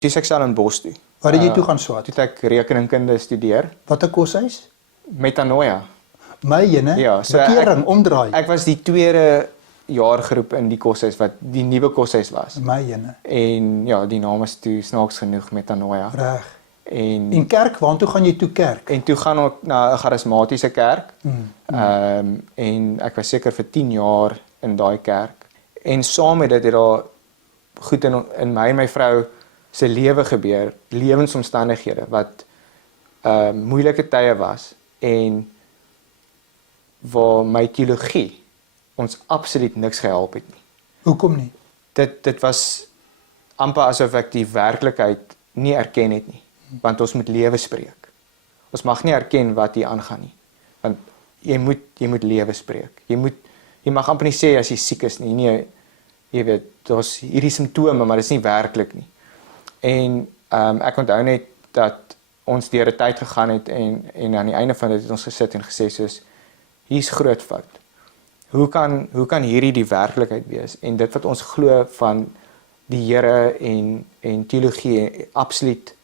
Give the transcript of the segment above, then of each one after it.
Toe ek Stellenbosch toe. Waar het jy toe gaan swat? Toe het ek rekeningkunde studeer. Wat 'n koshuis? Metanoia. My ene, Ja, so bekering, omdraai. Ek was die tweede jaargroep in die koshuis wat die nuwe koshuis was. My ene, En ja, die naam is toe snaaks genoeg Metanoia. reg. En En kerk, waartoe gaan jy toe kerk? en toe gaan ek na 'n charismatiese kerk. En ek was seker vir 10 jaar in daai kerk. En saam met dit het daar goed in my en my vrou se lewe gebeur, lewensomstandighede wat moeilike tye was en waar my teologie ons absoluut niks gehelp het nie. Hoekom nie? Dit was amper asof ek die werklikheid nie erken het nie, want ons moet lewe spreek. Ons mag nie erken wat hier aangaan nie, want jy moet lewe spreek. Jy mag amper nie sê as jy siek is nie. Nee, jy weet, daar's hierdie simptome, maar dit is nie werklik nie. En ek onthou net dat ons deur 'n tyd gegaan het en aan die einde van dit het ons gesit en gesê soos hier's groot fout. Hoe kan hierdie die werklikheid wees? En dit wat ons glo van die Here en teologie absoluut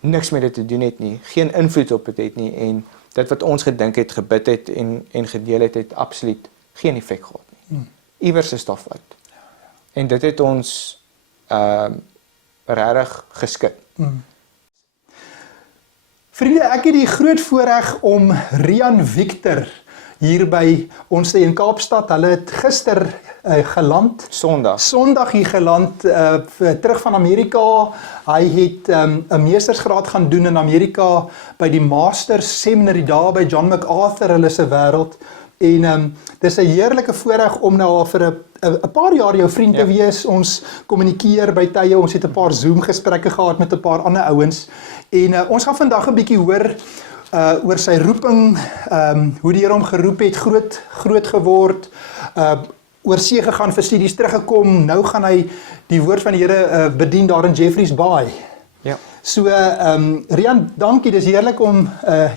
niks met dit te doen het nie, geen invloed op dit het nie en dit wat ons gedink het, gebid het en gedeel het absoluut geen effek gehad nie. Iewers is daar fout. En dit het ons regtig geskit. Vriende, ek het die groot voorreg om Rian Victor hier by ons in Kaapstad. Hulle het gister geland. Sondag hier geland, terug van Amerika. Hy het 'n meestersgraad gaan doen in Amerika by die Masters Seminary daar by John MacArthur, hulle se wêreld. En dis 'n heerlike voorreg om nou al vir 'n paar jaar jou vriend te wees. Ons kommunikeer by tye, ons het 'n paar Zoom gesprekke gehad met 'n paar ander ouens. En ons gaan vandag 'n bietjie hoor oor sy roeping, hoe die Here hom geroep het, groot geword, oor see gegaan vir studies, teruggekom. Nou gaan hy die woord van die Here bedien daar in Jeffreys Bay. Ja. So Rian, dankie, dis heerlik om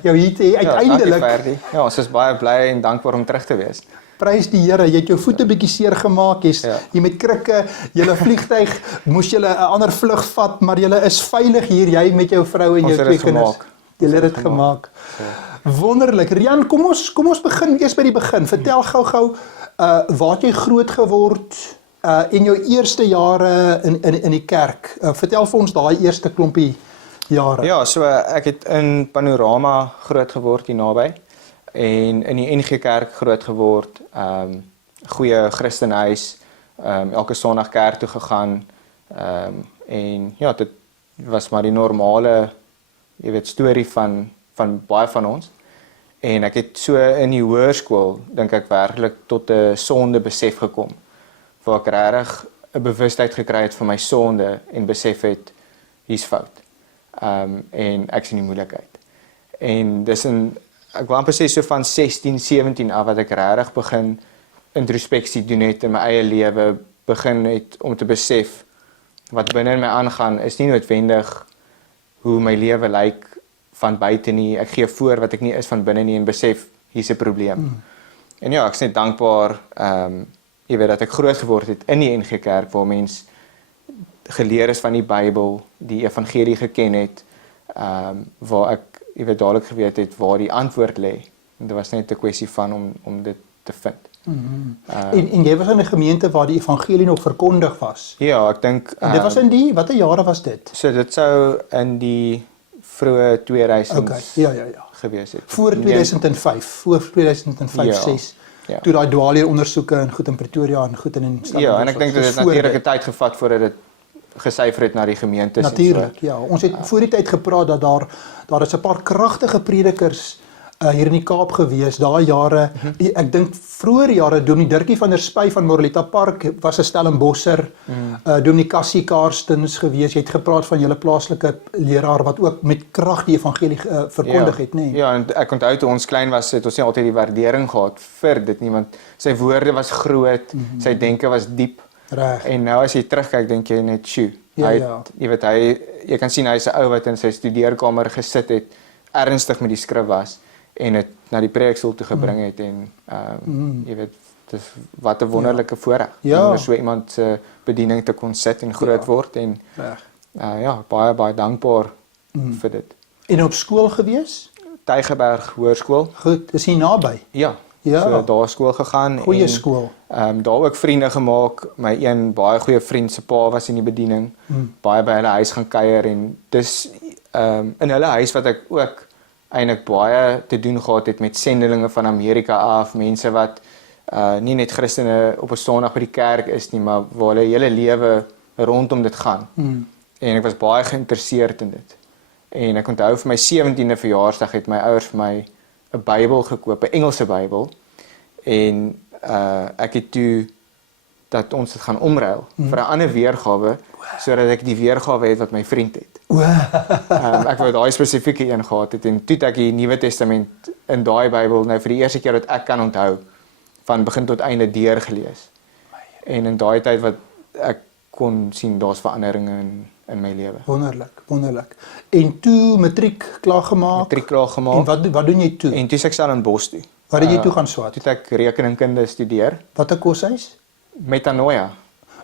jou hier te hê uiteindelik. Ja, ons is baie bly en dankbaar om terug te wees. Prys die Here, jy het jou voete bietjie seer gemaak, jy met krikke, julle vliegtyg moes julle 'n ander vlug vat, maar julle is veilig hier, jy met jou vrou en jou twee kinders. Julle het dit gemaak. Wonderlik. Rian, kom ons begin eers by die begin. Vertel gou waar het jy groot geword in jou eerste jare in die kerk? Vertel vir ons daai eerste klompie jare. Ja, so ek het in Panorama groot geword hier naby en in die NG Kerk groot geword. Goeie Christenhuis, elke Sondag kerk toe gegaan. En ja, dit was maar die normale, jy weet, storie van baie van ons. En ek het so in die hoërskool, dink ek werklik tot 'n sonde besef gekom. Waar ek regtig 'n bewustheid gekry het van my sonde en besef het hier's fout. En ek is in die moeilikheid. En dis ek wil amper sê so van 16, 17 af wat ek regtig begin introspeksie doen het in my eie lewe, begin het om te besef wat binne in my aangaan is nie noodwendig hoe my lewe lyk van buite nie. Ek gee voor wat ek nie is van binne nie en besef hier's 'n probleem. En ja, ek is net dankbaar jy weet dat ek groot geword het in die NG Kerk waar mens geleer is van die Bybel, die evangelie geken het, waar ek jy weet dadelik geweet het waar die antwoord lê. En dit was net 'n kwessie van om dit te vind. En jy was in 'n gemeente waar die evangelie nog verkondig was. Ja, ek dink dit was in watter jare was dit? So dit sou in die vroeë 2000s gewees het. Voor 2005, voor 2005, 6. Ja. Toe daai dwaalleerondersoeke en goed in Pretoria en goed in Ja, en ek dink dit het natuurlik 'n tyd gevat voordat dit gesyfer het na die gemeentes. Natuurlik, ja. Ons het voor die tyd gepraat dat daar is 'n paar kragtige predikers hier in die Kaap gewees, daai jare. Ek dink vroeër jare Dominee Dirkie van der Spy van Moreletta Park was 'n Stellenbosser. Dominee Cassie Karstens gewees. Jy het gepraat van julle plaaslike leraar wat ook met krag die evangelie verkondig het, nê? Ja, en ek onthou toe ons klein was, het ons nie altyd die waardering gehad vir dit nie, want sy woorde was groot, sy denke was diep. Reg. En nou as jy terugkyk, dink jy net, "Sjoe." Jy weet jy kan sien hy's 'n ou wat in sy studeerkamer gesit het, ernstig met die skrif was en dit na die preekstoel toe gebring het en jy weet, dis wat 'n wonderlike voorreg om so iemand se bediening te kon sit en groot word en ja, baie dankbaar vir dit. En op skool gewees? Tygerberg Hoërskool. Goed, is hier naby. Ja. Ja. So daar skool gegaan. Goeie skool. Daar ook vriende gemaak. My een baie goeie vriend se pa was in die bediening. Baie by hulle huis gaan kuier en dis in hulle huis wat ek ook eintlik baie te doen gehad het met sendelinge van Amerika af, mense wat nie net Christene op 'n Sondag by die kerk is nie, maar waar hulle hele lewe rondom dit gaan. En ek was baie geïnteresseerd in dit. En ek onthou vir my 17de verjaarsdag het my ouers vir my 'n Bybel gekoop, 'n Engelse Bybel. En ek het toe dat ons dit gaan omruil vir 'n ander weergawe sodat ek die weergawe het wat my vriend het. Ek wou daai spesifieke een gehad het en toe het ek die Nuwe Testament in daai Bybel nou vir die eerste keer wat ek kan onthou van begin tot einde deurgelees. En in daai tyd wat ek kon sien daar's veranderinge in my lewe. Wonderlik. En toe matriek klaar gemaak. En wat doen jy toe? En toe ek stel in Bos toe. Waar het jy toe gaan swaat? Toe het ek rekeningkunde studeer. Watter koshuis? Metanoia.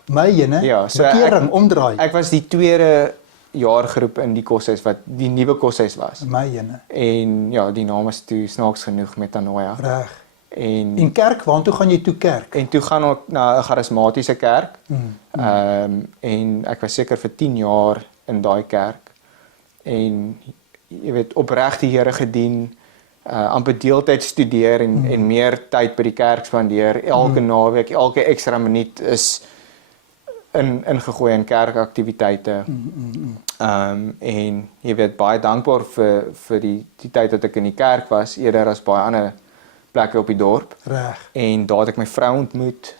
My ene? Ja, so bekering, omdraai. Ek was die tweede jaargroep in die koshuis wat die nuwe koshuis was. My ene. En ja, die naam is toe snaaks genoeg Metanoia. Reg. En kerk, waartoe gaan jy toe kerk? En toe gaan ek na 'n charismatiese kerk. En ek was seker vir 10 jaar in daai kerk. En jy weet opreg die Here gedien, amper deeltyd studeer en meer tyd by die kerk spandeer. Elke naweek, elke ekstra minuut is ingegooi in kerkaktiwiteite. En jy weet baie dankbaar vir die tyd dat ek in die kerk was, eerder as baie ander plekke op die dorp. Reg. En daar het ek my vrou ontmoet.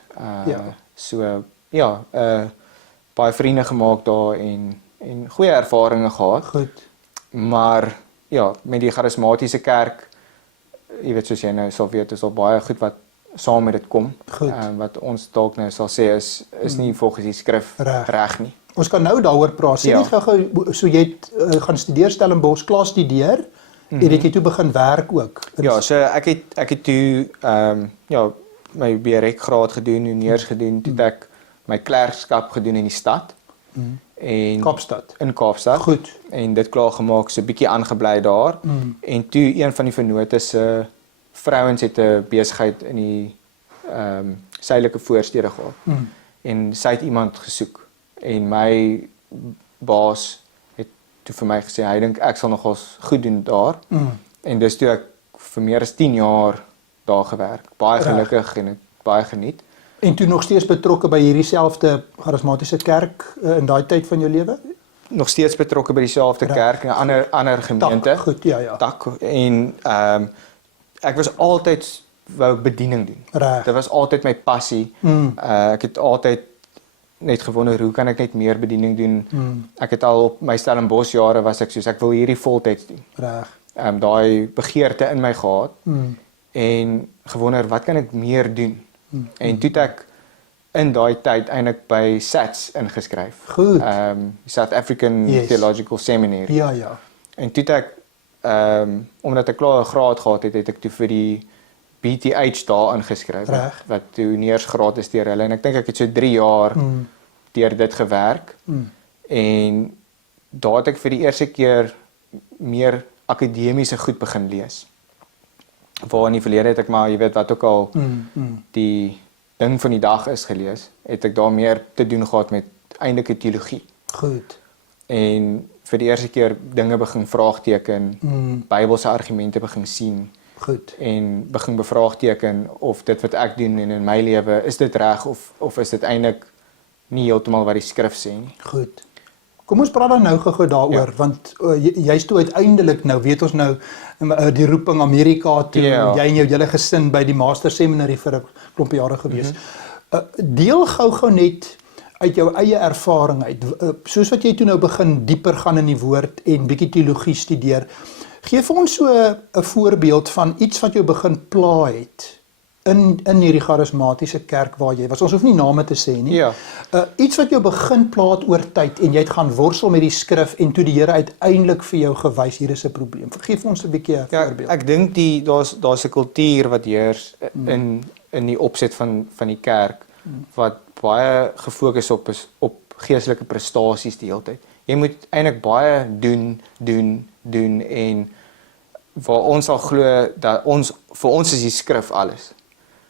Baie vriende gemaak daar en goeie ervarings gehad. Goed. Maar ja, met die charismatiese kerk, jy weet soos jy nou sal weet, is al baie goed wat saam met dit kom. Goed. Wat ons dalk nou sal sê is nie volgens die skrif reg nie. Ons kan nou daaroor praat. Sê net gou, so jy het gaan studeer Stellenbosch, klaar studeer. En het jy toe begin werk ook? Ja, so ek het toe my BREC graad gedoen, honeurs gedoen, toe het ek my klerkskap gedoen in die stad. En Kaapstad. In Kaapstad. Goed. En dit klaar gemaak, so 'n bietjie aangebly daar. En toe een van die vennote se vrouens het 'n besigheid in die suidelike voorstede gehad. En sy het iemand gesoek en my baas toe vir my gesê, hy dink ek sal nogals goed doen daar. En dis toe ek vir meer as 10 jaar daar gewerk. Baie gelukkig en het baie geniet. En toe nog steeds betrokke by hierdie selfde charismatiese kerk in daai tyd van jou lewe? Nog steeds betrokke by dieselfde kerk in 'n ander gemeente. Tak, goed, ja. Tak. En ek was altyd wou bediening doen. Reg. Dit was altyd my passie. Ek het altyd net gewonder hoe kan ek net meer bediening doen. Ek het al op my Stellenbosch jare was ek soos ek wil hierdie voltyds doen. Reg. Daai begeerte in my gehad en gewonder wat kan ek meer doen. En toe het ek in daai tyd eintlik by SATS ingeskryf. Goed. South African Theological Seminary. Ja. En toe het ek omdat ek klaar 'n graad gehad het ek toe vir die BTH daar ingeskryf wat toe neers gratis deur hulle en ek dink ek het so 3 jaar deur dit gewerk. En daar het ek vir die eerste keer meer akademiese goed begin lees. Waar in die verlede het ek maar, jy weet wat ook al die ding van die dag is gelees, het ek daar meer te doen gehad met eindelike teologie. Goed. En vir die eerste keer dinge begin vraagteken, Bybelse argumente begin sien. Goed. En begin bevraagteken of dit wat ek doen en in my lewe, is dit reg of is dit eintlik nie heeltemal wat die skrif sê nie. Goed. Kom ons praat dan nou gou daaroor, want jy's toe uiteindelik nou, weet ons nou, die roeping Amerika toe, jy en jou hele gesin by die Master Seminary vir 'n klomp jare gewees. Deel gou net uit jou eie ervaring uit, soos wat jy toe nou begin dieper gaan in die woord en bietjie teologie studeer, gee vir ons so 'n voorbeeld van iets wat jou begin pla het in hierdie charismatiese kerk waar jy was. Ons hoef nie name te sê nie. Iets wat jou begin pla het oor tyd en jy het gaan worstel met die skrif en toe die Here uiteindelik vir jou gewys hier is 'n probleem. Gee ons 'n bietjie 'n voorbeeld. Ek dink daar's 'n kultuur wat heers in die opset van die kerk wat baie gefokus op geestelike prestasies die hele tyd. jy moet eintlik baie doen en waar ons al glo dat vir ons is die skrif alles.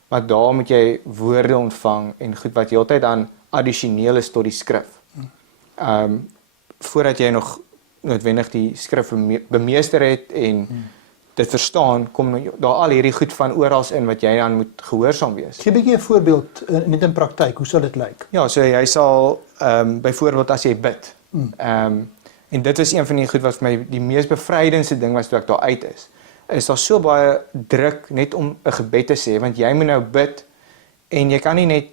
Maar daar moet jy woorde ontvang en goed wat heeltyd dan addisioneel is tot die skrif. Voordat jy nog noodwendig die skrif bemeester het en dit verstaan, kom daar al hierdie goed van oral in wat jy dan moet gehoorsaam wees. Gee 'n bietjie 'n voorbeeld net in praktyk, hoe sal dit lyk? Ja, so jy sal byvoorbeeld as jy bid. En dit is een van die goed wat vir my die mees bevrydendste ding was toe ek daar uit is daar so baie druk net om 'n gebed te sê, want jy moet nou bid en jy kan nie net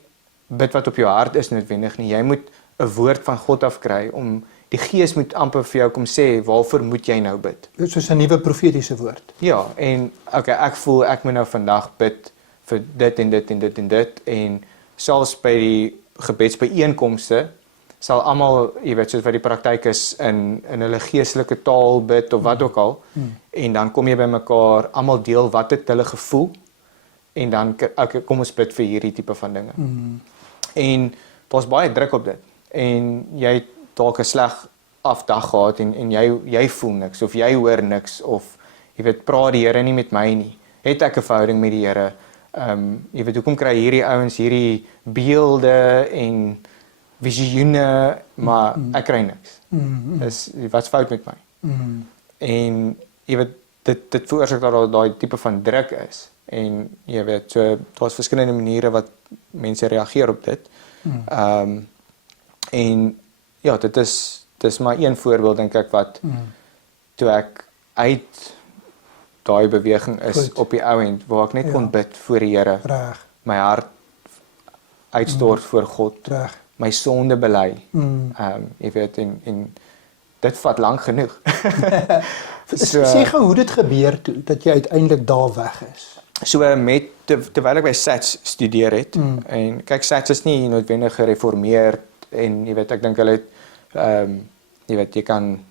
bid wat op jou hart is noodwendig nie. Jy moet 'n woord van God afkry om die Gees moet amper vir jou kom sê waarvoor moet jy nou bid. Dit is soos 'n nuwe profetiese woord. Ja, en okay, ek voel ek moet nou vandag bid vir dit en dit en dit en dit en selfs by die gebedsbyeenkomste sal almal, jy weet, soos wat die praktyk is in hulle geestelike taal bid of wat ook al. En dan kom jy by mekaar, almal deel wat het hulle gevoel en dan okay, kom ons bid vir hierdie tipe van dinge. En daar's baie druk op dit. En jy het dalk 'n sleg afdag gehad en jy voel niks of jy hoor niks of jy weet, praat die Here nie met my nie. Het ek 'n verhouding met die Here? Jy weet, hoekom kry hierdie ouens hierdie beelde en visioene, maar ek kry niks. Wat's fout met my? En jy weet, dit veroorsaak dat daar daai tipe van druk is. En jy weet, so daar's verskillende maniere wat mense reageer op dit. En ja, dit is maar een voorbeeld dink ek wat toe ek uit daai beweging is Goed. op die ou end waar ek net kon bid voor die Here. Reg. My hart uitstort voor God. Reg. My sonde bely. Jy weet en dit vat lank genoeg. Sê gou hoe dit gebeur toe dat jy uiteindelik daar weg is. So terwyl ek by SATS studeer het en kyk SATS is nie noodwendig gereformeerd en jy weet ek dink hulle het jy weet jy kan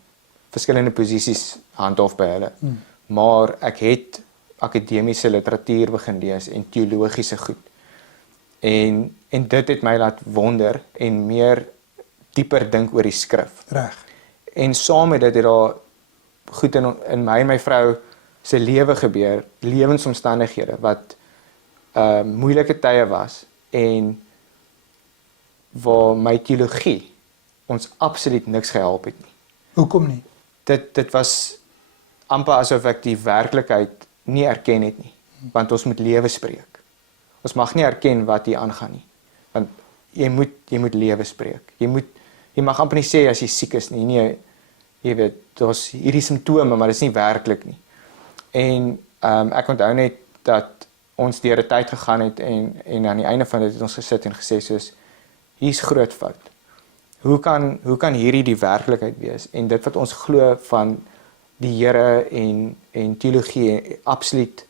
verskillende posisies handhaaf by hulle. Maar ek het akademiese literatuur begin lees en teologiese goed. En dit het my laat wonder en meer dieper dink oor die skrif. Reg. En saam met dit het daar goed in my en my vrou se lewe gebeur, lewensomstandighede wat moeilike tye was en waar my teologie ons absoluut niks gehelp het nie. Hoekom nie? Dit was amper asof ek die werklikheid nie erken het nie, want ons moet lewe spreek. Ons mag nie erken wat hier aangaan nie, want jy moet lewe spreek. Jy mag amper nie sê as jy siek is nie, nee, jy weet, daar's hierdie simptome, maar dit is nie werklik nie. En ek onthou net dat ons deur 'n tyd gegaan het en aan die einde van dit het ons gesit en gesê soos hier's groot fout. Hoe kan hierdie die werklikheid wees? En dit wat ons glo van die Here en teologie absoluut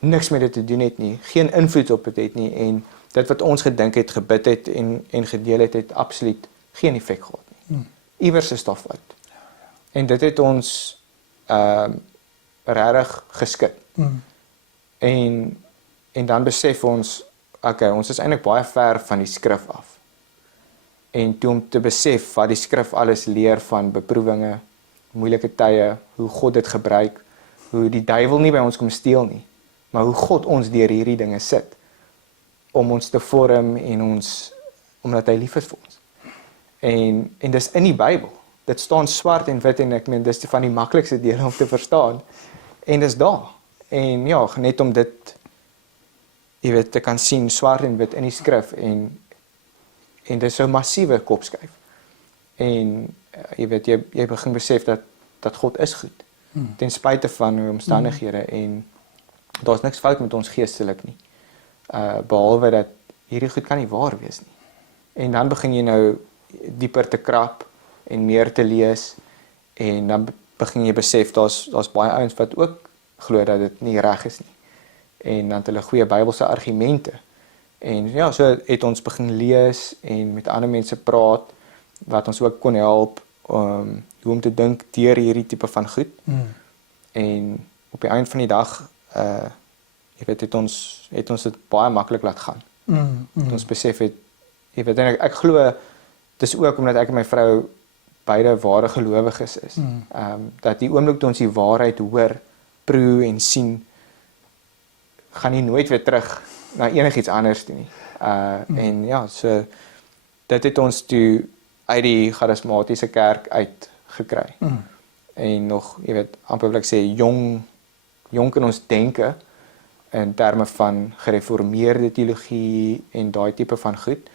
niks met dit te doen het nie, geen invloed op dit het nie en dit wat ons gedink het, gebid het en gedeel het absoluut geen effek gehad nie. Iewers is daar fout. En dit het ons regtig geskit. En dan besef ons, okay, ons is eintlik baie ver van die skrif af. En toe om te besef wat die skrif alles leer van beproewinge, moeilike tye, hoe God dit gebruik, hoe die duiwel nie by ons kom steel nie, maar hoe God ons deur hierdie dinge sit om ons te vorm en omdat hy lief is vir ons. En dis in die Bybel. Dit staan swart en wit en ek meen dis van die maklikste dele om te verstaan. En dis daar. En ja, net om dit jy weet te kan sien swart en wit in die skrif en dit is so 'n massiewe kopskuif. En jy weet jy begin besef dat God is goed. Ten spyte van hoe omstandighede en daar's niks fout met ons geestelik nie. Behalwe dat hierdie goed kan nie waar wees nie. En dan begin jy nou dieper te krap en meer te lees en dan begin jy besef daar's baie ouens wat ook glo dat dit nie reg is nie. En dan het hulle goeie Bybelse argumente. En ja, so het ons begin lees en met ander mense praat wat ons ook kon help hoe om te dink deur hierdie tipe van goed. En op die einde van die dag jy weet het ons dit baie maklik laat gaan. Ons besef het jy weet en ek glo dis ook omdat ek en my vrou beide ware gelowiges is. Dat die oomblik toe ons die waarheid hoor, proe en sien, gaan nie nooit weer terug na enigiets anders toe nie. En ja, so dit het ons toe uit die charismatiese kerk uitgekry. En nog, jy weet, amper wil ek sê, jong in ons denke, in terme van gereformeerde teologie en daai tipe van goed,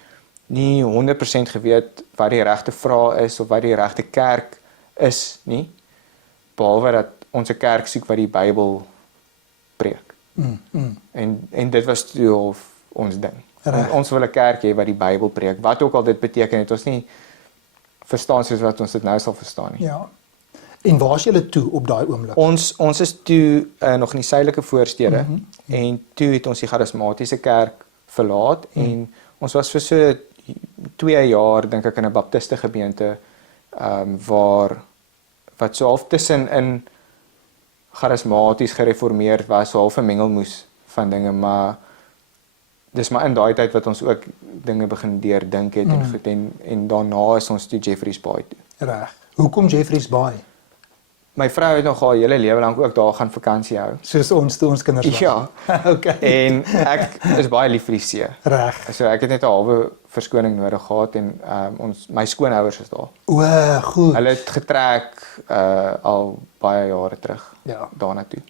nie 100% geweet wat die regte vraag is, of wat die regte kerk is nie, behalwe dat ons 'n kerk soek wat die Bybel preek. En dit was toe ons ding. Ons wil 'n kerk hê wat die Bybel preek, wat ook al dit beteken, het ons nie verstaan soos wat ons dit nou sal verstaan nie. Ja. En waar is julle toe op daai oomblik? Ons is toe nog in die suidelike voorstede, en toe het ons die charismatiese kerk verlaat, en ons was vir so 2 jaar, dink ek, in 'n baptiste gemeente, wat so half tussenin charismaties gereformeerd was, so half 'n mengelmoes van dinge, maar dis maar in daai tyd wat ons ook dinge begin deurdink het en goed, en daarna is ons toe Jeffreys Bay toe. Reg. Hoekom Jeffreys Bay? My vrou het nog haar hele lewe lank ook daar gaan vakansie hou. Soos ons toe ons kinders was. Ja. Okay. En ek is baie lief vir die see. Reg. So ek het net 'n halwe verskoning nodig gehad, en my skoonouers is daar. O, goed. Hulle het getrek al baie jare terug, daarna toe.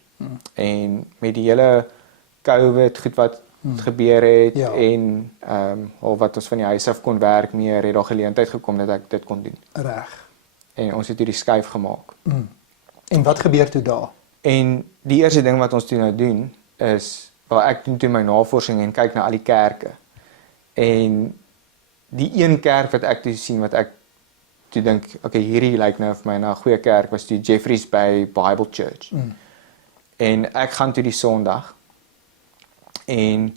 En met die hele COVID, goed wat gebeur het, en al wat ons van die huis af kon werk meer, het daar geleentheid gekom dat ek dit kon doen. Reg. En ons het hier die skuif gemaak. En wat gebeur toe daar? En die eerste ding wat ons toe nou doen, is, ek doen toe my navorsing en kyk na al die kerke. En die een kerk wat ek toe sien, wat ek toe dink, okay, hierdie lyk nou vir my na 'n goeie kerk, was toe Jeffreys Bay Bible Church. En ek gaan toe die Sondag, en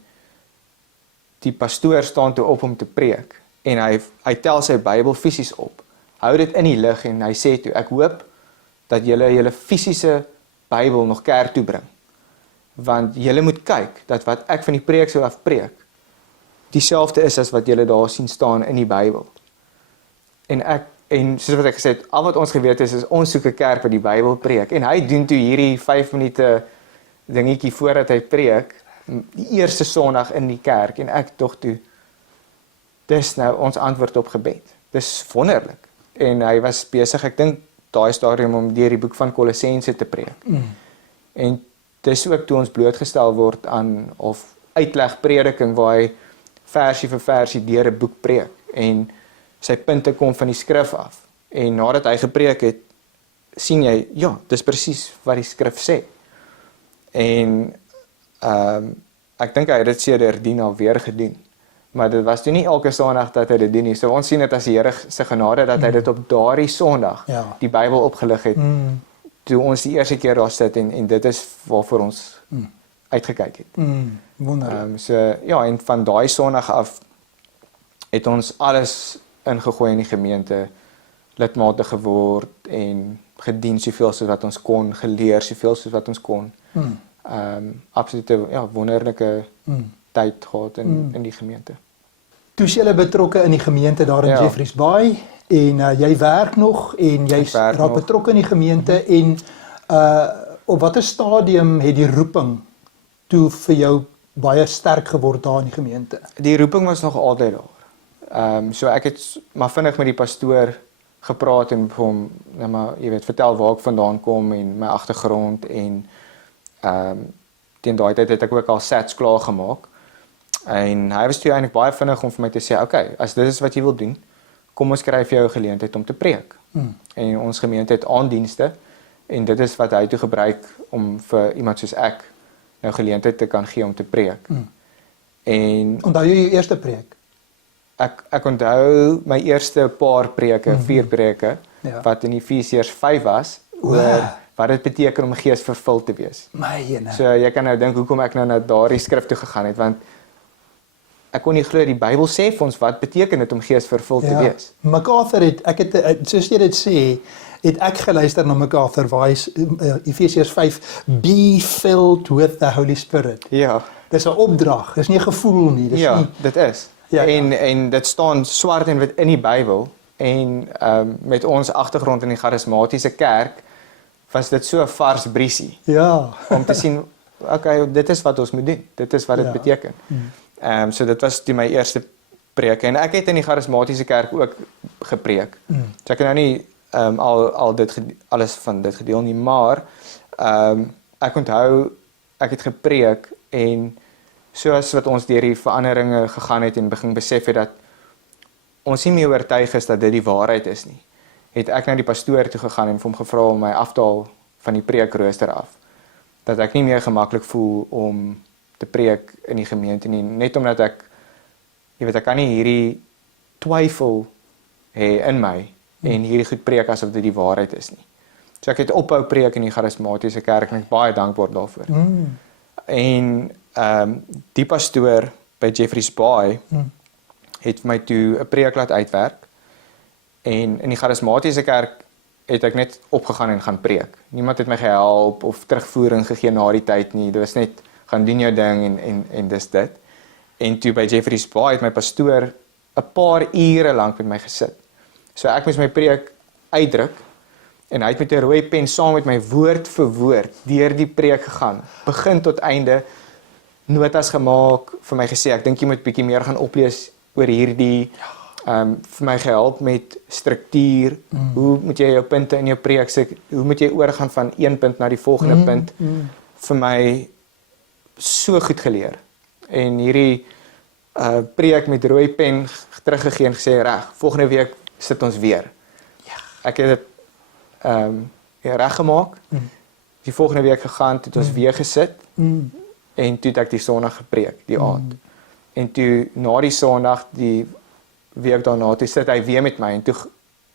die pastoor staan toe op om te preek, en hy tel sy Bybel fisies op, hou dit in die lig, en hy sê toe, ek hoop dat julle fisiese Bybel nog kerk toe bring, want julle moet kyk, dat wat ek van die preek sou af preek, dieselfde is as wat julle daar sien staan in die Bybel. En soos wat ek gesê het, al wat ons geweet is ons soek 'n kerk wat die Bybel preek, en hy doen toe hierdie 5 minute dingetjie voordat hy preek, die eerste Sondag in die kerk, en ek tog toe, dis nou ons antwoord op gebed. Dis wonderlik. En hy was besig, ek dink, daai stadium om deur die boek van Kolossense te preek. En dis ook toe ons blootgestel word aan, of uitlegprediking, waar hy versie vir versie deur 'n boek preek, en sy punte kom van die skrif af. En nadat hy gepreek het, sien jy, ja, dis presies wat die skrif sê. En ek dink hy het dit sedertdien al weer gedoen. Maar dit was toe nie elke Sondag dat hy dit doen nie. So ons sien dit as die Here se genade dat hy dit op daardie Sondag die Bybel opgelig het. Toe ons die eerste keer daar sit, en dit is waarvoor ons uitgekyk het. Wonderlik. So ja, en van daai Sondag af het ons alles ingegooi in die gemeente, lidmate geword en gedien soveel soos wat ons kon, geleer soveel soos wat ons kon. Absolute wonderlike tyd gehad in die gemeente. Toe is jy betrokke in die gemeente daar in Jeffreys Bay, en jy werk nog, en jy's raak betrokke in die gemeente, en op watter stadium het die roeping toe vir jou baie sterk geword daar in die gemeente? Die roeping was nog altyd daar. So ek het maar vinnig met die pastoor gepraat en vir hom, maar jy weet, vertel waar ek vandaan kom en my agtergrond, en teen daai tyd het ek ook al sets klaar gemaak. En hy was toe eintlik baie vinnig om vir my te sê, okay, as dit is wat jy wil doen, kom ons skryf jou 'n geleentheid om te preek. En ons gemeente het aandienste, en dit is wat hy toe gebruik om vir iemand soos ek nou geleentheid te kan gee om te preek. En onthou jy jou eerste preek? Ek onthou my eerste paar preke, 4 preke, wat in Efesiërs 5 was, oor wat dit beteken om geesvervuld te wees. So jy kan nou dink hoekom ek nou na daardie skrif toe gegaan het, want ek kon nie glo die Bybel sê vir ons wat beteken dit om geesvervuld te wees. MacArthur soos jy dit sê, het ek geluister na MacArthur waar hy Efesiërs 5 be filled with the Holy Spirit. Ja. Dis 'n opdrag, dis nie 'n gevoel nie, dis nie. Dit is. En dit staan swart en wit in die Bybel, En met ons agtergrond in die charismatiese kerk was dit so 'n vars briesie Ja. om te sien, okay, dit is wat ons moet doen. Dit is wat dit Ja. beteken. So dit was toe my eerste preek en ek het in die charismatiese kerk ook gepreek. So ek het nou nie alles van dit gedeel nie, maar ek onthou ek het gepreek en soos wat ons deur die veranderinge gegaan het en begin besef het dat ons nie meer oortuig is dat dit die waarheid is nie, het ek na die pastoor toe gegaan en vir hom gevra om my af te haal van die preekrooster af. Dat ek nie meer gemaklik voel om te preek in die gemeente nie, net omdat ek kan nie hierdie twyfel hê in my en hierdie goed preek asof dit die waarheid is nie. So ek het ophou preek in die charismatiese kerk en ek is baie dankbaar daarvoor. En die pastoor by Jeffreys Bay het my toe 'n preek laat uitwerk en in die charismatiese kerk het ek net opgegaan en gaan preek. Niemand het my gehelp of terugvoering gegee na die tyd nie. Dit was net gaan doen jou ding en dis dit. En toe by Jeffreys Bay het my pastoor 'n paar ure lank met my gesit. So ek moes my preek uitdruk en hy het met 'n rooi pen saam met my woord vir woord deur die preek gegaan, begin tot einde, notas gemaak, vir my gesê ek dink jy moet bietjie meer gaan oplees oor hierdie, vir my gehelp met struktuur, hoe moet jy jou punte in jou preek, hoe moet jy oorgaan van een punt na die volgende punt, vir my so goed geleer. En hierdie preek met rooi pen teruggegee en gesê, reg, volgende week sit ons weer. Ek het dit reg gemaak. Die volgende week gegaan, het ons weer gesit en toe het ek die Sondag gepreek, die aand. En toe na die Sondag, die week daarna, toe sit hy weer met my en toe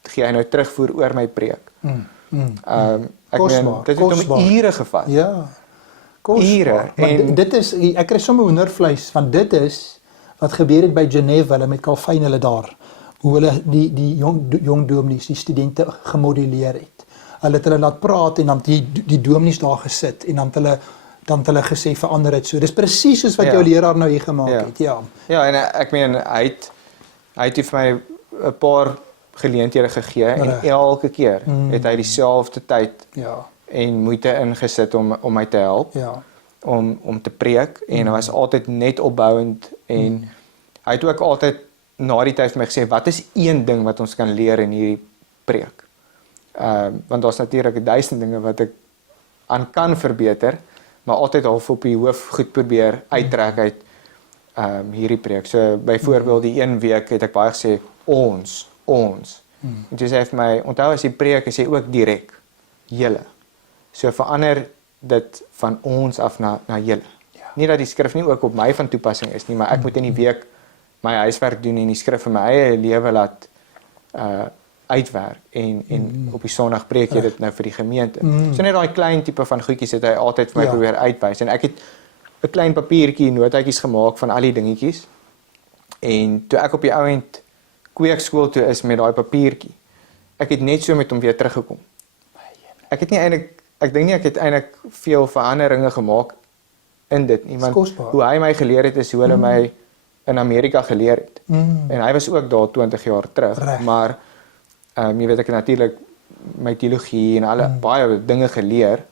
gee hy nou terugvoer oor my preek. Ek meen, dit het om ure gevat. Ja. Ure. En dit is, ek kry sommer hoendervleis, want dit is wat gebeur het by Genève, hulle met Calvin hulle daar, hoe hulle die jong dominees, die studente gemoduleer het. Hulle het hulle laat praat en dan die dominees daar gesit en dan het hulle gesê verander dit so. Dis presies soos wat jou leraar nou hier gemaak het. Ja, en ek meen hy het vir my 'n paar geleenthede gegee en elke keer het hy dieselfde tyd en moeite ingesit om my te help. Om te preek en hy was altyd net opbouend en hy het ook altyd na die tyd vir my gesê, wat is een ding wat ons kan leer in hierdie preek? Want daar's natuurlik 1000 dinge wat ek aan kan verbeter, maar altyd half op die hoof goed probeer uittrek uit hierdie preek. So byvoorbeeld die een week het ek baie gesê, ons. En toe sê hy vir my, onthou as jy preek, is jy ook direk, julle. So verander dit van ons af na julle. Nie dat die skrif nie ook op my van toepassing is nie, maar ek moet in die week my huiswerk doen en die skrif in my eie lewe laat uitwerk en op die Sondag preek jy dit nou vir die gemeente. So net daai klein tipe van goedjies het hy altyd vir my probeer uitwys en ek het 'n klein papiertjie notaatjies gemaak van al die dingetjies. En toe ek op die ou end kweekskool toe is met daai papiertjie, ek het net so met hom weer teruggekom. Ek dink nie ek het eintlik veel veranderinge gemaak in dit nie, want hoe hy my geleer het is hoe hulle my in Amerika geleer het. En hy was ook daar 20 jaar terug, maar jy weet ek het natuurlik my teologie en baie dinge geleer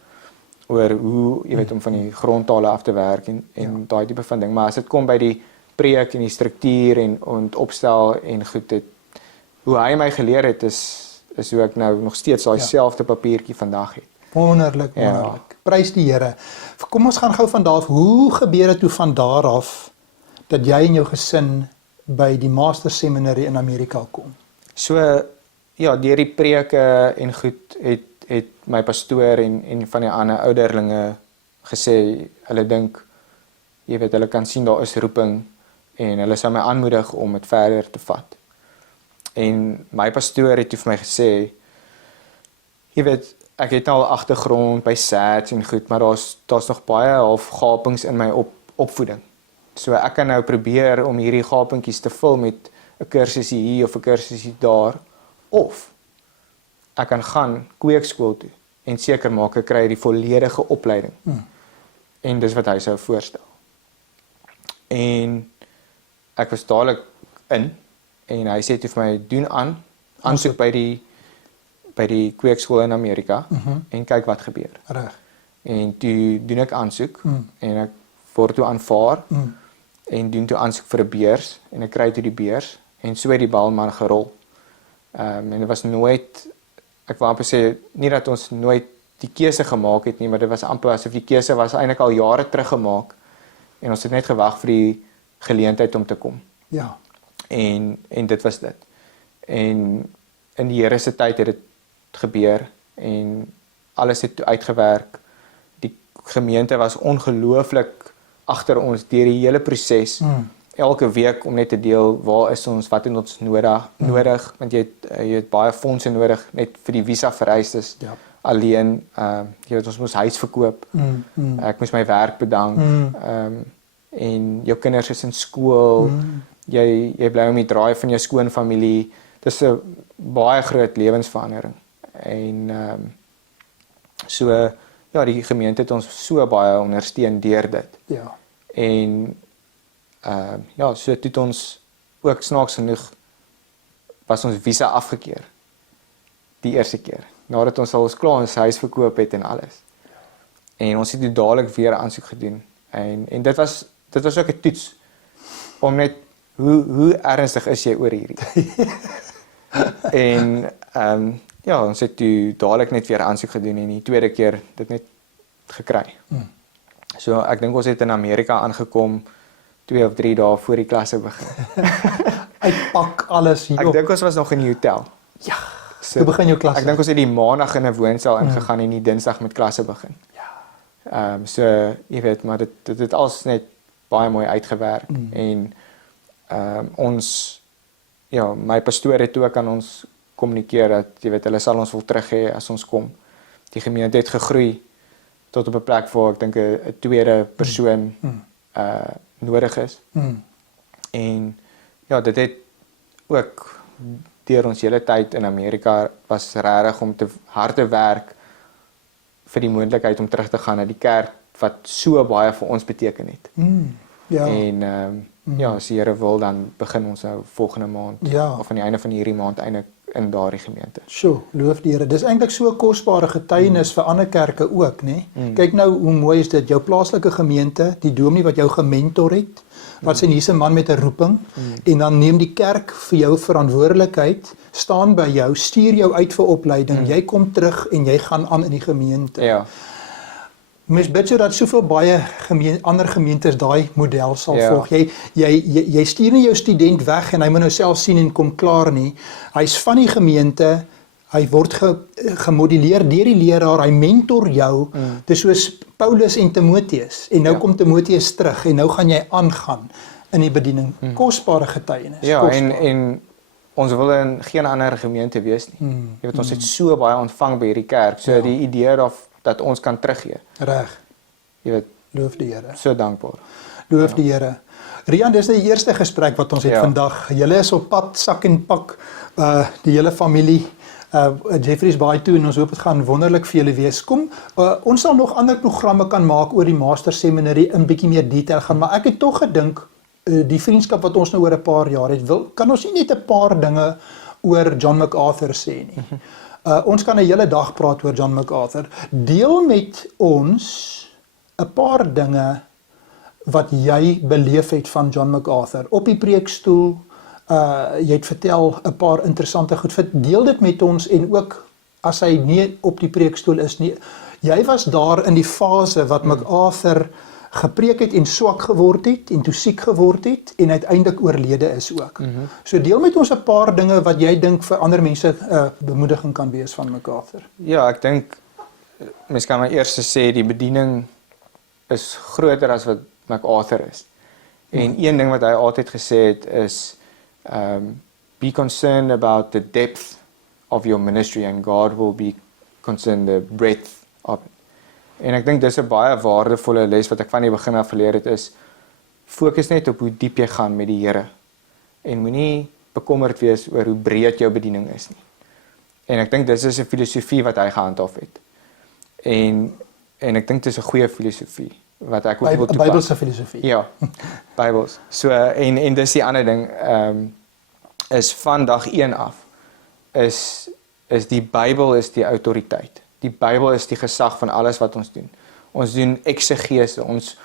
oor hoe jy weet om van die grondtale af te werk en daai tipe van ding, maar as dit kom by die preek en die struktuur en opstel en goed het, hoe hy my geleer het is hoe ek nou nog steeds daai selfde papiertjie vandag het. Wonderlik. Prys die Here. Kom ons gaan gou van daar af. Hoe gebeur dit toe van daar af dat jy en jou gesin by die Master Seminary in Amerika kom? So deur die preke en goed het my pastoor en van die ander ouderlinge gesê, hulle dink, jy weet, hulle kan sien daar is roeping en hulle sou my aanmoedig om dit verder te vat. En my pastoor het toe vir my gesê, jy weet, ek het al agtergrond by SATS en goed, maar daar's nog baie half gapings in my opvoeding. So ek kan nou probeer om hierdie gapingkies te vul met 'n kursusie hier of 'n kursusie daar, of ek kan gaan kweekskool toe en seker maak ek kry die volledige opleiding. En dis wat hy sou voorstel. En ek was dadelik in en hy sê toe vir my, doen aan, aansoek by die kweekskool in Amerika en kyk wat gebeur. Reg. En toe doen ek aansoek en ek word toe aanvaar en doen toe aansoek vir 'n beurs en ek kry toe die beurs en so het die bal maar gerol. En dit was nooit, ek wou amper sê, nie dat ons nooit die keuse gemaak het nie, maar dit was amper asof die keuse was eintlik al jare terug gemaak en ons het net gewag vir die geleentheid om te kom. Ja. En dit was dit. En in die Here se tyd het dit gebeur en alles het uitgewerk. Die gemeente was ongelooflik agter ons deur die hele proses. Elke week om net te deel waar is ons, wat het ons nodig, want jy het baie fondse nodig net vir die visa vereistes. Ja. Alleen, jy weet ons moes huis verkoop. Ek moes my werk bedank. En jou kinders is in skool. Jy bly om die draai van jou skoonfamilie. Dis 'n baie groot lewensverandering. En so ja, die gemeente het ons so baie ondersteun deur dit. Ja. En ja, so het ons ook snaaks genoeg was ons visa afgekeur. Die eerste keer. Nadat ons al ons klaar ons huis verkoop het en alles. En ons het toe dadelik weer aansoek gedoen. En dit was ook 'n toets om net hoe ernstig is jy oor hierdie? En ja, ons het toe dadelik net weer aansoek gedoen en die tweede keer dit net gekry. So ek dink ons het in Amerika aangekom 2 of 3 dae voor die klasse begin. Uitpak alles hier. Ek dink ons was nog in die hotel. Ja. So, toe begin jou klasse. Ek dink ons het die maandag in 'n woonstel ingegaan en die dinsdag met klasse begin. Ja. So jy weet, maar dit het alles net baie mooi uitgewerk en ons ja, my pastoor het ook aan ons kommunikeer dat jy weet hulle sal ons wil terug hê as ons kom. Die gemeente het gegroei tot op 'n plek waar ek dink 'n tweede persoon nodig is. En ja, dit het ook deur ons hele tyd in Amerika was regtig om te hard te werk vir die moontlikheid om terug te gaan na die kerk wat so baie vir ons beteken het. Ja. En ja, as die Here wil dan begin ons nou volgende maand of aan die einde van hierdie maand eintlik in daardie gemeente. Sjoe, loof die Here. Dis eintlik so 'n kosbare getuienis vir ander kerke ook, né? Kyk nou hoe mooi is dit, jou plaaslike gemeente, die dominee wat jou gementor het, wat sê hier's 'n man met 'n roeping en dan neem die kerk vir jou verantwoordelikheid, staan by jou, stuur jou uit vir opleiding, jy kom terug en jy gaan aan in die gemeente. Ja. Mens bid so dat soveel baie ander gemeentes daai model sal volg. Jy stuur nie jou student weg en hy moet nou self sien en kom klaar nie. Hy's van die gemeente, hy word gemodelleer deur die leraar, hy mentor jou. Dis soos Paulus en Timoteus. En nou kom Timoteus terug en nou gaan jy aangaan in die bediening. Kosbare getuienis. Ja, en ons wil in geen ander gemeente wees nie. Jy weet ons het so baie ontvang by hierdie kerk. So die idee dat ons kan teruggee. Reg. Jy weet, loof die Here. So dankbaar. Loof die Here. Rian, dis die eerste gesprek wat ons het vandag. Julle is op pad, sak en pak, die hele familie. Jeffreys Baai toe en ons hoop dit gaan wonderlik vir julle wees. Kom, ons sal nog ander programme kan maak oor die Master Seminary in bietjie meer detail gaan, maar ek het tog gedink die vriendskap wat ons nou oor 'n paar jaar het, kan ons nie net 'n paar dinge oor John MacArthur sê nie. Ons kan 'n hele dag praat oor John MacArthur. Deel met ons 'n paar dinge wat jy beleef het van John MacArthur op die preekstoel. Jy het vertel 'n paar interessante goed. Deel dit met ons en ook as hy nie op die preekstoel is nie. Jy was daar in die fase wat MacArthur gepreek het en swak geword het en toe siek geword het en uiteindelik oorlede is ook. So deel met ons 'n paar dinge wat jy dink vir ander mense bemoediging kan wees van MacArthur. Ja, ek dink mens kan maar eers sê die bediening is groter as wat MacArthur is. En een ding wat hy altyd gesê het is be concerned about the depth of your ministry and God will be concerned the breadth of it. En ek dink dis 'n baie waardevolle les wat ek van die begin af geleer het is fokus net op hoe diep jy gaan met die Here en moenie bekommerd wees oor hoe breed jou bediening is nie. En ek dink dis is 'n filosofie wat hy gehandhaaf het. En ek dink dis 'n goeie filosofie wat ek ook wil toepas. Bybelse filosofie. Ja. Bybels. So en dis die ander ding is van dag 1 af is die Bybel is die autoriteit. Die Bybel is die gesag van alles wat ons doen. Ons doen eksegese, ons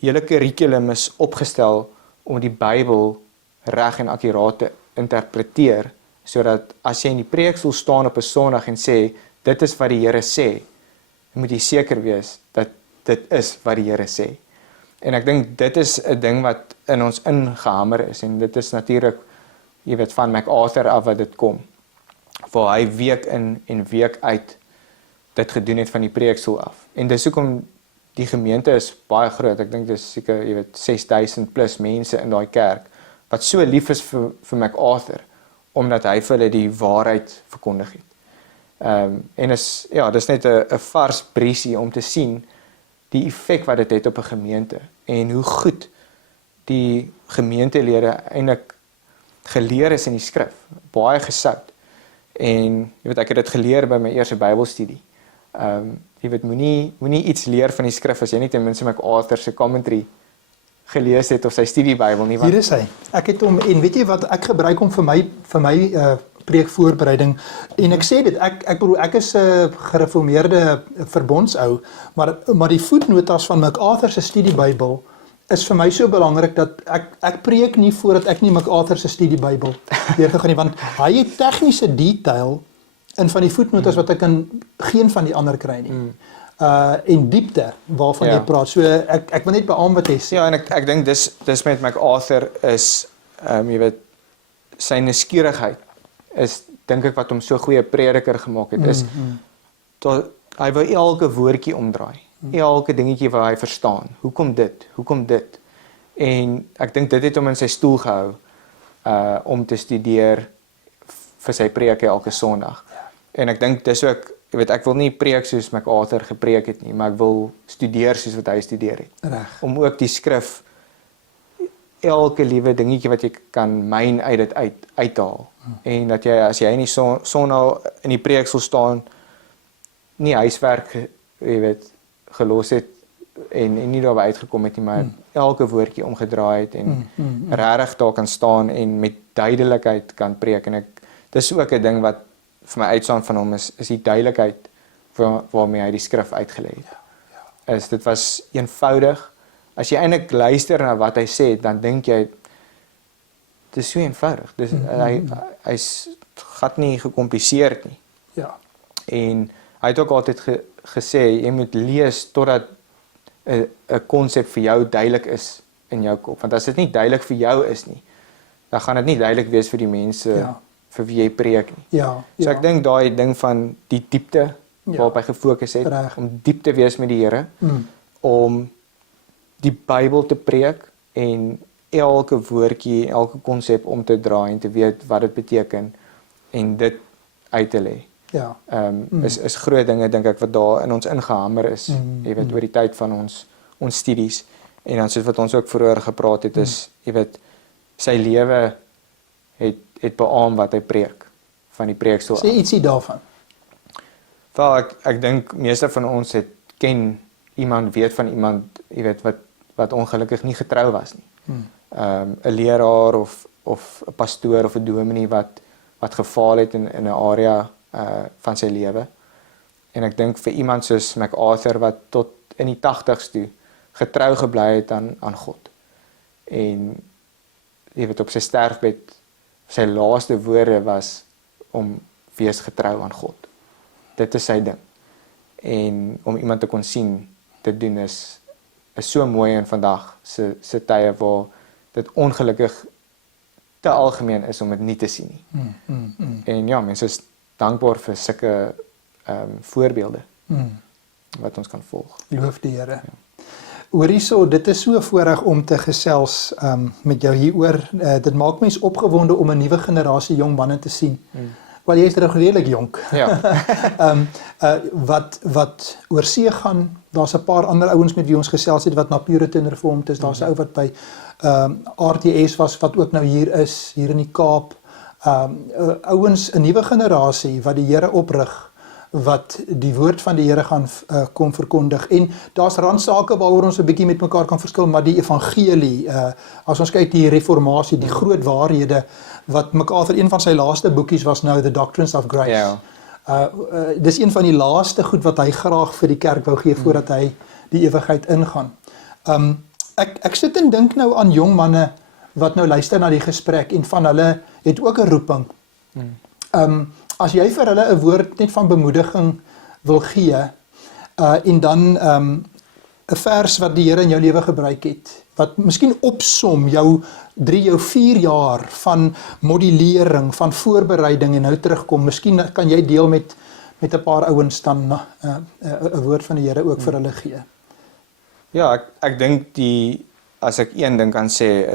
hele curriculum is opgestel om die Bybel reg en akkuraat te interpreteer, sodat as jy in die preekstoel staan op 'n Sondag en sê, dit is wat die Here sê, dan moet jy seker wees dat dit is wat die Here sê. En ek dink dit is 'n ding wat in ons ingehamer is, en dit is natuurlik, jy weet, van MacArthur af wat dit kom, waar hy week in en week uit dit gedoen het van die preekstoel af. En dis hoekom die gemeente is baie groot. Ek dink dis seker, jy weet, 6000 plus mense in daai kerk wat so lief is vir MacArthur, omdat hy vir hulle die waarheid verkondig het. En dis net 'n vars briesie om te sien die effek wat dit het op 'n gemeente en hoe goed die gemeentelede eintlik geleer is in die skrif, baie gesout. En jy weet, ek het dit geleer by my eerste Bybelstudie. Jy weet, moenie iets leer van die skrif as jy nie ten minste MacArthur se commentary gelees het of sy studiebybel nie. Hier is hy. Ek het hom, en weet jy wat, ek gebruik hom vir my preekvoorbereiding, en ek sê dit, ek bedoel, ek is 'n gereformeerde verbondsou, maar die voetnotas van MacArthur se studiebybel is vir my so belangrik dat ek preek nie voordat ek nie MacArthur se studiebybel deurgegaan nie, want hy het tegniese detail in van die voetnotas wat ek in geen van die ander kry nie. En diepte waarvan jy praat. So ek wil net beamoen wat jy sê. Ja, en ek dink dis met MacArthur is jy weet, sy nuuskierigheid is dink ek wat hom so goeie prediker gemaak het, is hy wou elke woordjie omdraai. Elke dingetjie wat hy verstaan. Hoekom dit? En ek dink dit het hom in sy stoel gehou om te studeer vir sy preke elke Sondag. En ek dink dis ook, jy weet, ek wil nie preek soos MacArthur gepreek het nie, maar ek wil studeer soos wat hy studeer het. Reg. Om ook die skrif, elke liewe dingetjie wat jy kan myn uit dit uithaal. En dat jy, as jy in die Sondag in die preekstoel staan, nie huiswerk, jy weet, gelos het en nie daarby uitgekom het nie, maar elke woordjie omgedraai het en regtig daar kan staan en met duidelikheid kan preek. En dis ook 'n ding wat vir my uitstaan van hom is die duidelikheid waarmee hy die skrif uitgelê het. Dit was eenvoudig. As jy eintlik luister na wat hy sê, dan dink jy, dit is so eenvoudig. Hy's glad nie gekompliseerd nie. Ja. En hy het ook altyd gesê, jy moet lees totdat 'n konsep vir jou duidelik is in jou kop. Want as dit nie duidelik vir jou is nie, dan gaan dit nie duidelik wees vir die mense vir wie jy preek nie. So ek dink daai ding van die diepte waarop hy gefokus het, om diep te wees met die Here, om die Bybel te preek en elke woordjie, elke konsep om te draai en te weet wat dit beteken en dit uit te lê. Is groot dinge, dink ek, wat daar in ons ingehamer is, jy weet, oor die tyd van ons studies. En dan soos wat ons ook vroeër gepraat het, is, jy weet, sy lewe het beamoen wat hy preek, van die preekstoel af. Sê ietsie daarvan. Wel, ek dink meeste van ons weet van iemand, jy weet, wat ongelukkig nie getrou was nie. 'n leraar of 'n pastoor of 'n dominee wat gefaal het in 'n area van sy lewe. En ek dink vir iemand soos MacArthur wat tot in die 80's toe getrou gebly het aan God. En jy weet, op sy sterfbed, sy laaste woorde was om wees getrou aan God. Dit is sy ding. En om iemand te kon sien dit doen is so mooi in vandag se tye waar dit ongelukkig te algemeen is om dit nie te sien nie. En ja, mense is dankbaar vir sulke voorbeelde wat ons kan volg. Loof die Here. Hoor hierso, dit is so 'n voorreg om te gesels met jou hieroor. Dit maak mens opgewonde om 'n nuwe generasie jong manne te sien. Wel, jy is redelik jonk. Ja. Wat oor see gaan, daar's 'n paar ander ouens met wie ons gesels het wat na Puritan Reformed is. Daar's 'n ou wat by RTS was wat ook nou hier is, hier in die Kaap. Ouens, 'n nuwe generasie wat die Here oprig, wat die woord van die Here gaan kom verkondig. En daar's randsake waaroor ons 'n bietjie met mekaar kan verskil, maar die evangelie, as ons kyk die reformatie, die groot waarhede wat MacArthur, een van sy laaste boekies was nou The Doctrines of Grace. Ja. Dis een van die laaste goed wat hy graag vir die kerk wou gee voordat hy die ewigheid ingaan. Ek sit en dink nou aan jong manne wat nou luister na die gesprek en van hulle het ook 'n roeping. As jy vir hulle 'n woord net van bemoediging wil gee, en dan 'n vers wat die Here in jou lewe gebruik het, wat miskien opsom jou 4 jaar van modulering, van voorbereiding en nou terugkom, miskien kan jy deel met 'n paar ouens dan 'n woord van die Here ook vir hulle gee. Ja, ek dink as ek een ding kan sê,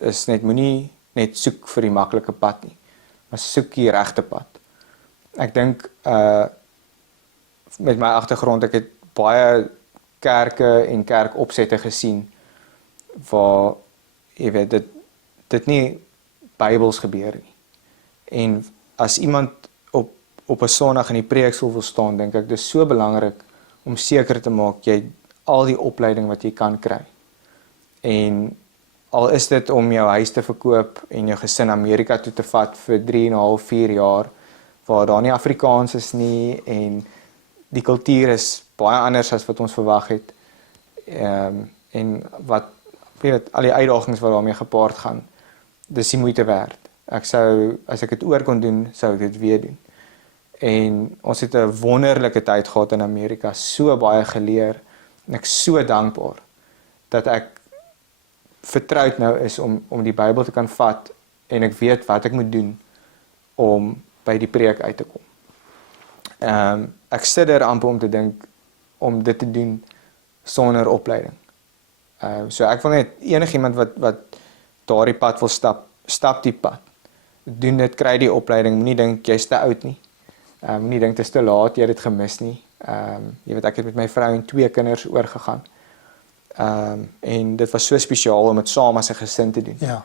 is net moenie net soek vir die maklike pad nie, maar soek die regte pad. Ek dink met my agtergrond, ek het baie kerke en kerkopsette gesien waar jy weet dit nie Bybels gebeur nie. En as iemand op 'n Sondag in die preekstoel wil staan, dink ek dis so belangrik om seker te maak jy al die opleiding wat jy kan kry. En al is dit om jou huis te verkoop en jou gesin Amerika toe te vat vir 3,5, 4 jaar, waar daar nie Afrikaans is nie en die kultuur is baie anders as wat ons verwag het. En wat weet al die uitdagings wat daarmee gepaard gaan, dis die moeite werd. As ek dit oor kon doen, sou ek dit weer doen. En ons het 'n wonderlike tyd gehad in Amerika, so baie geleer en ek so dankbaar dat ek vertroud nou is om die Bybel te kan vat en ek weet wat ek moet doen om by die preek uit te kom. Ek sit er amper om te dink om dit te doen sonder opleiding. So ek wil net enigiemand wat daardie pad wil stap die pad. Doen dit, kry die opleiding, moenie dink jy's te oud nie. Moenie dink dit is te laat, jy het dit gemis nie. Jy weet ek het met my vrou en 2 kinders oorgegaan. En dit was so spesiaal om dit saam as 'n gesin te doen. Ja.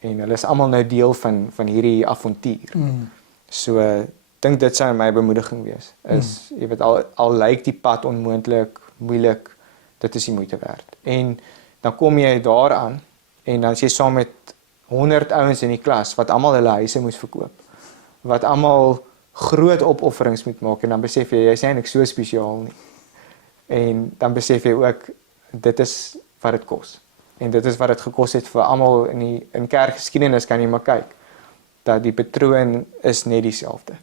En hulle is almal nou deel van hierdie avontuur. So dink dit sou my bemoediging wees. Jy weet al lyk die pad onmoontlik, moeilik, dit is die moeite werd. En dan kom jy daaraan en dan is jy saam met 100 ouens in die klas wat almal hulle huise moes verkoop. Wat almal groot opofferings moet maak en dan besef jy's eintlik so spesiaal nie. En dan besef jy ook dit is wat dit kos. En dit is wat dit gekos het vir almal in kerkgeskiedenis, kan jy maar kyk dat die patroon is net dieselfde.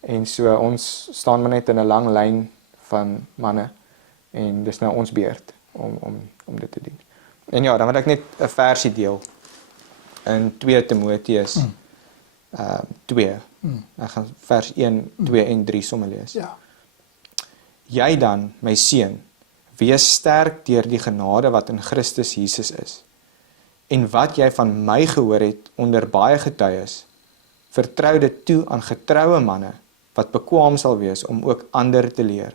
En so ons staan maar net in 'n lang lyn van manne en dis nou ons beurt om dit te doen. En ja, dan wil ek net 'n versie deel in 2 Timoteus 2. Ek gaan vers 1, 2 en 3 sommer lees. Ja. Jy dan, my seun, wees sterk deur die genade wat in Christus Jesus is. En wat jy van my gehoor het onder baie getuies, vertrou dit toe aan getroue manne wat bekwaam sal wees om ook ander te leer.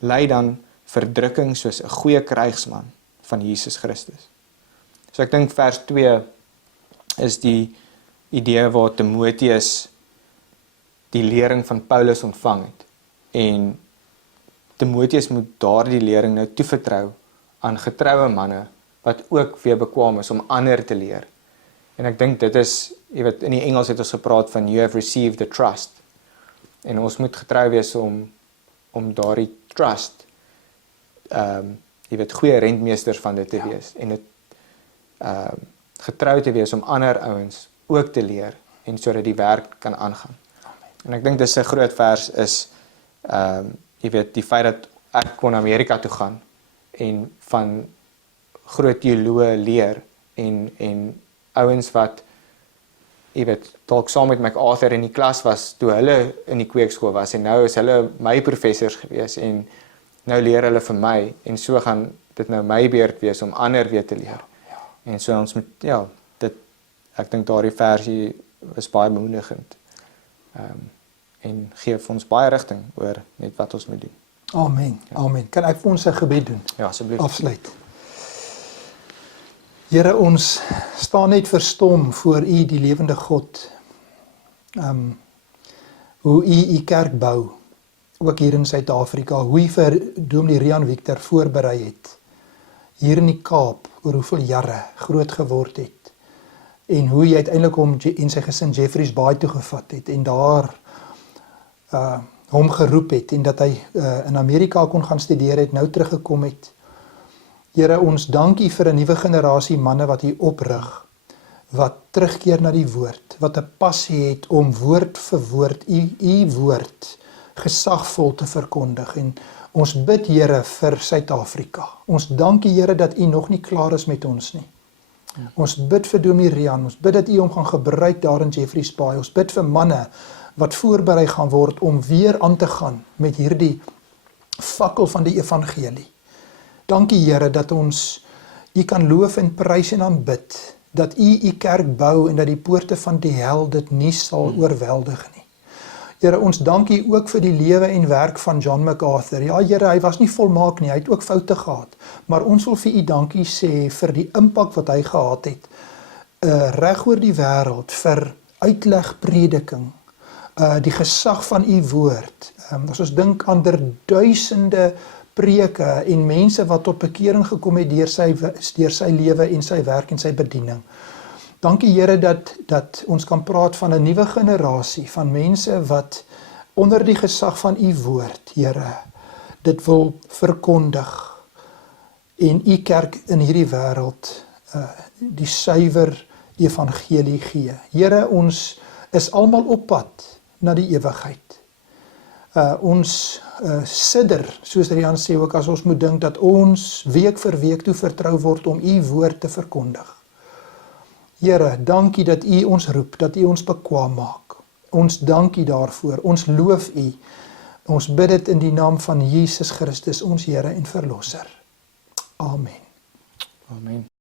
Ly dan verdrukking soos 'n goeie krygsman van Jesus Christus. So ek dink vers 2 is die idee waar Timoteus die lering van Paulus ontvang het. En Timoteus moet daardie lering nou toevertrou aan getroue manne wat ook weer bekwaam is om ander te leer. En ek dink dit is, jy weet, in die Engels het ons gepraat van you have received the trust. En ons moet getrou wees om daardie trust, jy weet, goeie rentmeesters van dit te wees en dit getrou te wees om ander ouens ook te leer en sodat die werk kan aangaan. En ek dink dis 'n groot vers is jy weet, die feit dat ek kon Amerika toe gaan en van groot teoloë leer en ouens wat jy weet, dalk saam met MacArthur in die klas was toe hulle in die kweekskool was en nou is hulle my professors gewees en nou leer hulle vir my en so gaan dit nou my beurt wees om ander weer te leer. En so ons moet, ja, ek dink daardie versie is baie bemoedigend. En gee vir ons baie rigting oor net wat ons moet doen. Amen, amen. Kan ek vir ons 'n gebed doen? Ja, asseblief. Afsluit. Here, ons staan net verstom voor U, die lewende God. hoe u kerk bou, ook hier in Suid-Afrika, hoe u vir Dominee Rian Victor voorberei het, hier in die Kaap, oor hoeveel jare groot geword het, en hoe jy uiteindelik hom en sy gesin Jeffreys Bay toegevat het, en daar hom geroep het, en dat hy in Amerika kon gaan studeer het, nou teruggekom het. Here, ons dank u vir 'n nuwe generasie manne wat u oprig, wat terugkeer na die woord, wat 'n passie het om woord vir woord, u woord, gesagvol te verkondig, en ons bid, Here, vir Suid-Afrika. Ons dank u, Here, dat u nog nie klaar is met ons nie. Ons bid vir Dominee Rian, ons bid dat u hom gaan gebruik daar in Jeffreys Bay, ons bid vir manne wat voorberei gaan word om weer aan te gaan met hierdie fakkel van die evangelie. Dankie, Here, dat ons u kan loof en prys en aanbid, dat u kerk bou en dat die poorte van die hel dit nie sal oorweldig nie. Here, ons dank u ook vir die lewe en werk van John MacArthur. Ja, Here, hy was nie volmaak nie, hy het ook foute gehad, maar ons wil vir u dankie sê vir die impak wat hy gehad het, reg oor die wêreld, vir uitleg, prediking, die gesag van u woord. As ons dink aan duisende preke en mense wat tot bekering gekom het deur sy lewe en sy werk en sy bediening. Dankie, Here, dat ons kan praat van 'n nuwe generasie van mense wat onder die gesag van u woord, Here, dit wil verkondig en u kerk in hierdie wêreld die suiwer evangelie gee. Here, ons is almal op pad na die ewigheid. Ons sidder, soos Rian sê ook, as ons moet dink dat ons week vir week toe vertrou word om u woord te verkondig. Here, dankie dat u ons roep, dat u ons bekwaam maak. Ons dankie daarvoor, ons loof u. Ons bid dit in die naam van Jesus Christus, ons Here en Verlosser. Amen. Amen.